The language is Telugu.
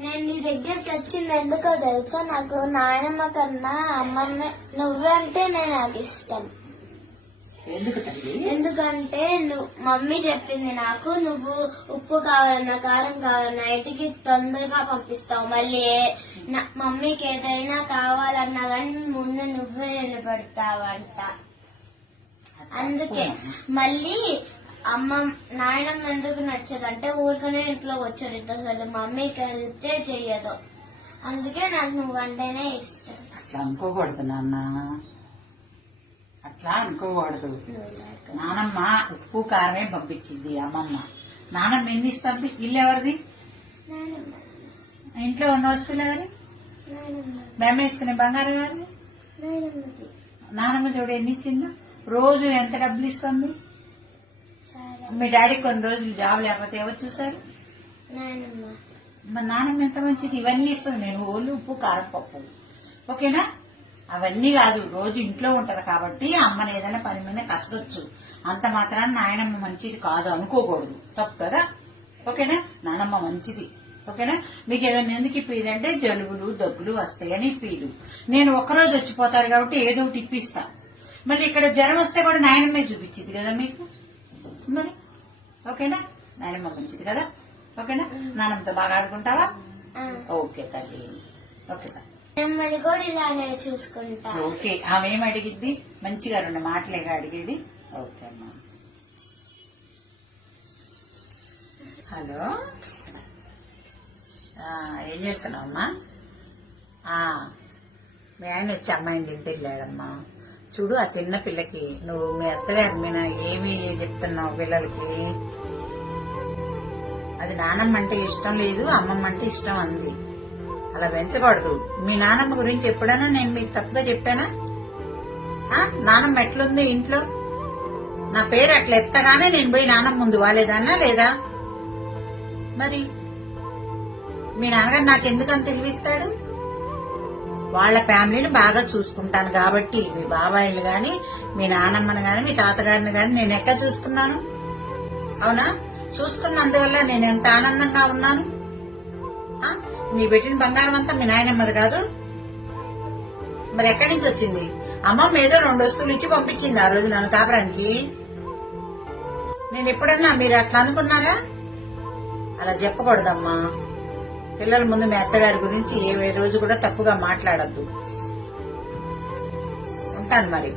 నేను నీ దగ్గరికి వచ్చింది ఎందుకో తెలుసా? నాకు నాయనమ్మ కన్నా అమ్మమ్మ నువ్వే అంటే నాకు ఇష్టం. ఎందుకంటే మమ్మీ చెప్పింది నాకు, నువ్వు ఉప్పు కావాలన్నా కారం కావాలన్నా ఇంటికి తొందరగా పంపిస్తావు. మళ్ళీ మమ్మీకి ఏదైనా కావాలన్నా కానీ ముందు నువ్వే నిలబెడతావంట. అందుకే మళ్ళీ నాయనమ్మ ఎందుకు నచ్చదంటే ఊరికనే ఇంట్లో వచ్చారు అసలు మమ్మీకి వెళ్తే చెయ్యదు. అందుకే నాకు నువ్వంటేనే ఇష్టం. అట్లా అనుకోకూడదు నాన్న, అట్లా అనుకోకూడదు. నానమ్మ ఉప్పు కారమే పంపించింది అమ్మమ్మ. నానమ్మ ఎన్ని ఇస్తుంది? ఇల్లు ఎవరిది? ఇంట్లో ఉన్న వస్తువులు ఎవరి? మేము వేసుకునే బంగారం ఎవరిది? నానమ్మ చూడు ఎన్ని ఇచ్చిందో. రోజు ఎంత డబ్బులు ఇస్తుంది? మీ డాడీ కొన్ని రోజులు జాబ్ లేకపోతే ఎవరు చూసారు? మా నాన్నమ్మ ఎంత మంచిది, ఇవన్నీ ఇస్తుంది. నేను ఓళ్ళు ఉప్పు కారం పప్పు, ఓకేనా? అవన్నీ కాదు, రోజు ఇంట్లో ఉంటది కాబట్టి అమ్మని ఏదైనా పని మీద కసరొచ్చు. అంత మాత్రాన నాయనమ్మ మంచిది కాదు అనుకోకూడదు, తప్పు కదా? ఓకేనా? నానమ్మ మంచిది, ఓకేనా? మీకు ఏదైనా ఎందుకు ఇప్పిది అంటే జలుబులు దగ్గులు వస్తాయని ఇప్పిదు. నేను ఒక్కరోజు వచ్చిపోతారు కాబట్టి ఏదో ఒకటి ఇప్పిస్తా. మళ్ళీ ఇక్కడ జ్వరం వస్తే కూడా నాయనమ్మే చూపించింది కదా మీకు మరి, ఓకేనా? నాయనమ్మ మంచిది కదా, ఓకేనా? నాన్నమ్మతో బాగా ఆడుకుంటావా? ఓకే తల్లి, ఓకే మిమ్మల్ని కూడా ఇలానే చూసుకుంటా. ఓకే, ఆమె ఏం అడిగిద్ది? మంచిగా 2 మాటలేగా అడిగేది. ఓకే అమ్మా. హలో, ఏం చేస్తున్నావు అమ్మా? మీ ఆయన వచ్చి అమ్మాయిని తింటే వెళ్ళాడమ్మా. చూడు, ఆ చిన్న పిల్లకి నువ్వు మీ అత్తగారి మీద ఏమి చెప్తున్నావు పిల్లలకి? అది నానమ్మ అంటే ఇష్టం లేదు, అమ్మమ్మ అంటే ఇష్టం అంది. అలా పెంచకూడదు. మీ నానమ్మ గురించి ఎప్పుడైనా నేను మీకు తప్పుగా చెప్పానా? నానమ్మ ఎట్లుంది ఇంట్లో? నా పేరు అట్లా ఎత్తగానే నేను పోయి నానమ్మ ముందు వాలేదన్నా లేదా? మరి మీ నాన్నగారు నాకెందుకని తెలివిస్తాడు? వాళ్ళ ఫ్యామిలీని బాగా చూసుకుంటాను కాబట్టి. మీ బాబాయిలు గాని, మీ నానమ్మని గాని, మీ తాతగారిని గాని నేను ఎక్కడ చూసుకున్నాను? అవునా? చూసుకున్నందువల్ల నేను ఎంత ఆనందంగా ఉన్నాను. నీ పెట్టిన బంగారం అంతా మీ నాయనమ్మది కాదు మరి ఎక్కడి నుంచి వచ్చింది? అమ్మమ్మ ఏదో 2 వస్తువులు ఇచ్చి పంపించింది ఆ రోజు నన్ను కాపురానికి. నేను ఎప్పుడన్నా మీరు అట్లా అనుకున్నారా? అలా చెప్పకూడదమ్మా. పిల్లల ముందు మీ అత్తగారి గురించి ఏ రోజు కూడా తప్పుగా మాట్లాడద్దు. ఉంటాను మరి.